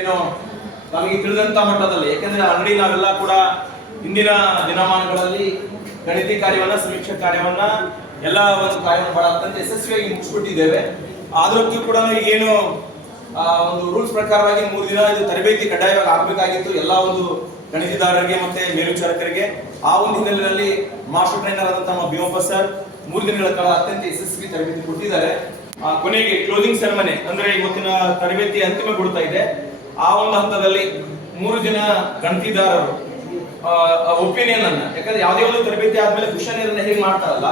ಏನು ನಮಗೆ ತಿಳಿದಂತ ಮಟ್ಟದಲ್ಲಿ, ಯಾಕಂದ್ರೆ ಆಲ್ರೆಡಿ ನಾವೆಲ್ಲ ಕೂಡ ಇಂದಿನ ದಿನಮಾನಗಳಲ್ಲಿ ಗಣಿತ ಕಾರ್ಯವನ್ನ, ಸಮೀಕ್ಷಾ ಕಾರ್ಯವನ್ನ, ಎಲ್ಲ ಒಂದು ಕಾರ್ಯವನ್ನು ಬಹಳ ಅತ್ಯಂತ ಯಶಸ್ವಿಯಾಗಿ ಮುಗಿಸ್ಬಿಟ್ಟಿದ್ದೇವೆ. ಆದ್ರೂ ಕೂಡ ಏನು ಒಂದು ರೂಲ್ಸ್ ಪ್ರಕಾರವಾಗಿ 3 ದಿನ ಇದು ತರಬೇತಿ ಕಡ್ಡಾಯವಾಗಿ ಆಗಬೇಕಾಗಿತ್ತು ಎಲ್ಲ ಒಂದು ಗಣಿತದಾರರಿಗೆ ಮತ್ತೆ ಮೇಲ್ವಿಚಾರಕರಿಗೆ. ಆ ಒಂದು ಹಿನ್ನೆಲೆಯಲ್ಲಿ ಮಾಸ್ಟರ್ ಟ್ರೈನರ್ ಆದಂತ ನಮ್ಮ ಭೀಮಪ್ಪ ಸರ್ 3 ದಿನಗಳ ಕಾಲ ಅತ್ಯಂತ ಯಶಸ್ವಿ ತರಬೇತಿ ಕೊಟ್ಟಿದ್ದಾರೆ. ಕೊನೆಗೆ ಕ್ಲೋಸಿಂಗ್ ಸೆರೆಮನಿ ಅಂದ್ರೆ ಇವತ್ತಿನ ತರಬೇತಿ ಅಂತಿಮಗೊಳ್ತಾ ಇದೆ. ಆ ಒಂದು ಹಂತದಲ್ಲಿ 3 ದಿನ ಗಣಿತದಾರರು ಒಪಿನಿಯನ್ ಅನ್ನ, ಯಾಕಂದ್ರೆ ಯಾವುದೇ ಒಂದು ತರಬೇತಿ ಆದ್ಮೇಲೆ ಕ್ವಶನ್ ಹೇಗೆ ಮಾಡ್ತಾರಲ್ಲ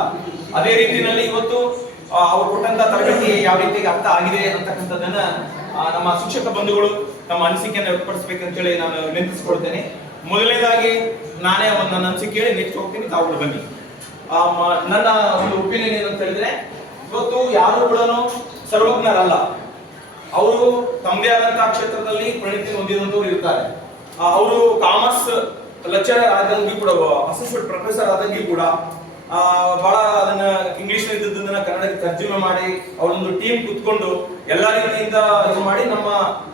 ಅದೇ ರೀತಿಯಲ್ಲಿ ಇವತ್ತು ಅವ್ರು ಕೊಟ್ಟಂತ ತರಬೇತಿ ಯಾವ ರೀತಿಗೆ ಅರ್ಥ ಆಗಿದೆ ಅಂತಕ್ಕಂಥದ್ದನ್ನ ನಮ್ಮ ಶಿಕ್ಷಕ ಬಂಧುಗಳು ತಮ್ಮ ಅನಿಸಿಕೆಯನ್ನು ವ್ಯಕ್ತಪಡಿಸಬೇಕಂತೇಳಿ ನಾನು ವಿನಂತಿಸಿಕೊಳ್ತೇನೆ. ಮೊದಲನೇದಾಗಿ ನಾನೇ ನನ್ನ ಅನಿಸಿಕೆ ಹೇಳಿ ನೆಕ್ಸ್ಟ್ ಹೋಗ್ತೀನಿ, ತಾವುಗಳು ಬನ್ನಿ. ನನ್ನ ಒಂದು ಒಪಿನಿಯನ್ ಏನಂತ ಹೇಳಿದ್ರೆ, ಇವತ್ತು ಯಾರು ಕೂಡ ಸರ್ವಜ್ಞರಲ್ಲ. ಅವರು ತಮ್ಮದೇ ಆದಂತಹ ಕ್ಷೇತ್ರದಲ್ಲಿ ಪರಿಣಿತಿ ಹೊಂದಿದಂತವ್ರು ಇರ್ತಾರೆ. ಅವರು ಕಾಮರ್ಸ್ ಲೆಕ್ಚರರ್ ಆದಂಗಿ ಕೂಡ, ಅಸಿಸ್ಟೆಂಟ್ ಪ್ರೊಫೆಸರ್ ಆದಂಗಿ ಕೂಡ ಬಹಳ ಅದನ್ನ ಇಂಗ್ಲಿಷ್ ಇದ್ದದನ್ನ ಕನ್ನಡಕ್ಕೆ ತರ್ಜುಮೆ ಮಾಡಿ ಅವರೊಂದು ಟೀಮ್ ಕುತ್ಕೊಂಡು ಎಲ್ಲಾ ರೀತಿಯಿಂದ ಇದು ಮಾಡಿ ನಮ್ಮ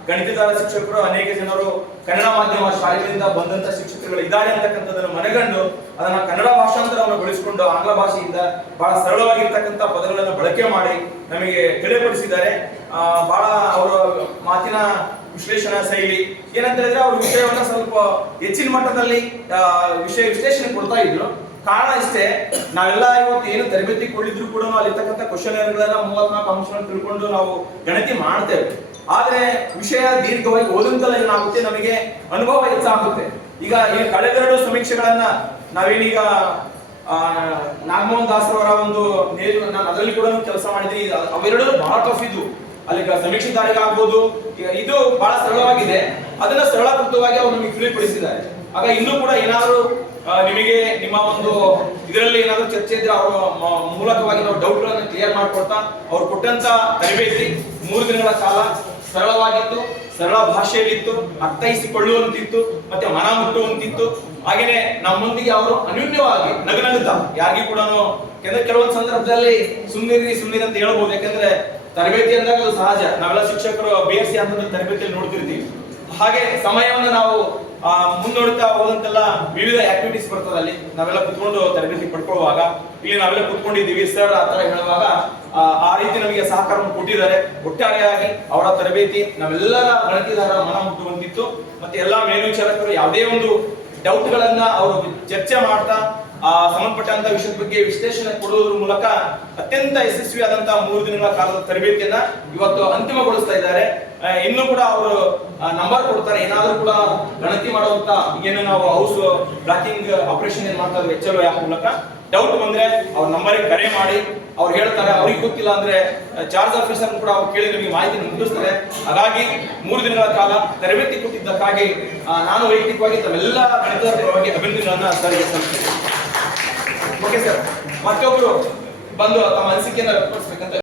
ಗಣಿತದಾರ ಶಿಕ್ಷಕರು, ಅನೇಕ ಜನರು ಕನ್ನಡ ಮಾಧ್ಯಮ ಶಾಲೆಗಳಿಂದ ಬಂದಂತ ಶಿಕ್ಷಕರುಗಳು ಇದ್ದಾರೆ ಅಂತಕ್ಕಂಥದ್ದನ್ನು ಮನಗಂಡು ಅದನ್ನ ಕನ್ನಡ ಭಾಷಾಂತರವನ್ನು ಬಳಸಿಕೊಂಡು ಆಂಗ್ಲ ಭಾಷೆಯಿಂದ ಬಹಳ ಸರಳವಾಗಿರ್ತಕ್ಕಂಥ ಪದಗಳನ್ನು ಬಳಕೆ ಮಾಡಿ ನಮಗೆ ತಿಳಿಪಡಿಸಿದ್ದಾರೆ. ಬಹಳ ಅವರ ಮಾತಿನ ವಿಶ್ಲೇಷಣಾ ಶೈಲಿ ಏನಂತ ಹೇಳಿದ್ರೆ, ಅವ್ರ ವಿಷಯವನ್ನ ಸ್ವಲ್ಪ ಹೆಚ್ಚಿನ ಮಟ್ಟದಲ್ಲಿ ವಿಷಯ ವಿಶ್ಲೇಷಣೆ ಕೊಡ್ತಾ ಇದ್ರು. ಕಾರಣ ಇಷ್ಟೇ, ನಾವೆಲ್ಲ ಇವತ್ತು ಏನು ತರಬೇತಿ ಕೊಡಿದ್ರು ಕೂಡ ಅಲ್ಲಿರ್ತಕ್ಕಂಥ ಕ್ವಶನ್ ಗಳನ್ನ 34 ಅಂಶಗಳನ್ನು ತಿಳ್ಕೊಂಡು ನಾವು ಗಣತಿ ಮಾಡ್ತೇವೆ. ಆದ್ರೆ ವಿಷಯ ದೀರ್ಘವಾಗಿ ಓದಂತಲ್ಲ ಏನಾಗುತ್ತೆ, ನಮಗೆ ಅನುಭವ ಹೆಚ್ಚಾಗುತ್ತೆ. ಈಗ ಈ ಕಳೆದೆರಡು ಸಮೀಕ್ಷೆಗಳನ್ನ ನಾವೇನೀಗ ನಾಗಮೋಹನ್ ದಾಸರವರ ಒಂದು ನಾನು ಅದರಲ್ಲಿ ಕೂಡ ಕೆಲಸ ಮಾಡಿದ್ದೀನಿ. ಅವೆರಡು ಬಹಳ ಟಫ್ ಇದ್ವು. ಅಲ್ಲಿ ಸಮೀಕ್ಷೆದಾರಿಗಾಗ್ಬೋದು, ಇದು ಬಹಳ ಸರಳವಾಗಿದೆ. ಅದನ್ನ ಸರಳಕೃತವಾಗಿ ಅವರು ನಮಗೆ ತಿಳಿಪಡಿಸಿದ್ದಾರೆ. ಆಗ ಇನ್ನೂ ಕೂಡ ಏನಾದರೂ ನಿಮಗೆ ನಿಮ್ಮ ಒಂದು ಇದರಲ್ಲಿ ಏನಾದರೂ ಚರ್ಚೆ ಇದ್ರೆ ಅವರ ಮೂಲಕವಾಗಿ ನಾವು ಡೌಟ್ ಗಳನ್ನು ಕ್ಲಿಯರ್ ಮಾಡ್ಕೊಡ್ತಾ, ಅವ್ರು ಕೊಟ್ಟಂತ ತರಬೇತಿ 3 ದಿನಗಳ ಕಾಲ ಸರಳವಾಗಿತ್ತು, ಸರಳ ಭಾಷೆಯಲ್ಲಿತ್ತು, ಅರ್ಥೈಸಿಕೊಳ್ಳುವಂತಿತ್ತು, ಮತ್ತೆ ಮನ ಮುಟ್ಟುವಂತಿತ್ತು. ಹಾಗೇನೆ ನಮ್ಮೊಂದಿಗೆ ಅವರು ಅನ್ಯೂನ್ಯವಾಗಿ ನಗುತ್ತಾ ಯಾರಿಗೂ ಕೂಡ, ಕೆಲವೊಂದು ಸಂದರ್ಭದಲ್ಲಿ ಸುಮ್ಮನಿರಿ ಅಂತ ಹೇಳ್ಬೋದು. ಯಾಕಂದ್ರೆ ತರಬೇತಿ ಅಂದಾಗ ಅದು ಸಹಜ, ನಾವೆಲ್ಲ ಶಿಕ್ಷಕರು BSc ಹಂತದಲ್ಲಿ ತರಬೇತಿಯಲ್ಲಿ ನೋಡ್ತಿರ್ತೀವಿ. ಹಾಗೆ ಸಮಯವನ್ನು ನಾವು ಮುಂದೋಡ್ತಾ ಹೋದಂತೆಲ್ಲ ವಿವಿಧ ಆಕ್ಟಿವಿಟೀಸ್ ಬರ್ತದೆ. ಅಲ್ಲಿ ನಾವೆಲ್ಲ ಕುತ್ಕೊಂಡು ತರಬೇತಿ ಪಡ್ಕೊಳ್ಳುವಾಗ ಇಲ್ಲಿ ನಾವೆಲ್ಲ ಕುತ್ಕೊಂಡಿದ್ದೀವಿ ಸರ್ ಆತರ ಹೇಳುವಾಗ ಆ ರೀತಿ ನಮಗೆ ಸಹಕಾರವನ್ನು ಕೊಟ್ಟಿದ್ದಾರೆ. ಒಟ್ಟಾರೆಯಾಗಿ ಅವರ ತರಬೇತಿ ನಾವೆಲ್ಲರ ಗಣಿತದಾರ ಮನ ಮುಟ್ಟುವಂತಿತ್ತು. ಮತ್ತೆ ಎಲ್ಲಾ ಮೇಲ್ವಿಚಾರಕರು ಯಾವುದೇ ಒಂದು ಡೌಟ್ ಗಳನ್ನ ಅವರು ಚರ್ಚೆ ಮಾಡ್ತಾ ಸಂಬಂಧಪಟ್ಟಂತ ವಿಷಯದ ಬಗ್ಗೆ ವಿಶ್ಲೇಷಣೆ ಕೊಡುವುದರ ಮೂಲಕ ಅತ್ಯಂತ ಯಶಸ್ವಿಯಾದಂತಹ 3 ದಿನಗಳ ಕಾಲದ ತರಬೇತಿಯನ್ನ ಇವತ್ತು ಅಂತಿಮಗೊಳಿಸ್ತಾ ಇದ್ದಾರೆ. ಇನ್ನು ಕೂಡ ಅವರು ನಂಬರ್ ಕೊಡ್ತಾರೆ. ಏನಾದ್ರೂ ಕೂಡ ಗಣತಿ ಮಾಡುವಂತ ಏನು ನಾವು ಹೌಸ್ ಬ್ಲಾಕಿಂಗ್ ಆಪರೇಷನ್ ಏನ್ ಮಾಡ್ತಾ ಇದ್ವಿ HLO ಆಪ್ ಮೂಲಕ ಡೌಟ್ ಬಂದ್ರೆ ಅವ್ರ ನಂಬರಿಗೆ ಕರೆ ಮಾಡಿ ಅವ್ರು ಹೇಳ್ತಾರೆ. ಅವ್ರಿಗೆ ಗೊತ್ತಿಲ್ಲ ಅಂದ್ರೆ ಚಾರ್ಜ್ ಆಫೀಸರ್ ಕೂಡ ಅವ್ರು ಕೇಳಿ ನಮಗೆ ಮಾಹಿತಿ ಮುಗಿಸ್ತಾರೆ. ಹಾಗಾಗಿ 3 ದಿನಗಳ ಕಾಲ ತರಬೇತಿ ಕೊಟ್ಟಿದ್ದಕ್ಕಾಗಿ ನಾನು ವೈಯಕ್ತಿಕವಾಗಿ ತಮ್ಮೆಲ್ಲ ಗಣಿತದ ಪರವಾಗಿ ಅಭಿನಂದನೆಗಳನ್ನ ಸರ್ಗೆ ಸಲ್ಲಿಸ್ತೇನೆ. ಓಕೆ ಸರ್, ಮತ್ತೊಬ್ರು ಬಂದು ತಮ್ಮ ಅನಿಸಿಕೆಯನ್ನು ವ್ಯಕ್ತಪಡಿಸಬೇಕಂತ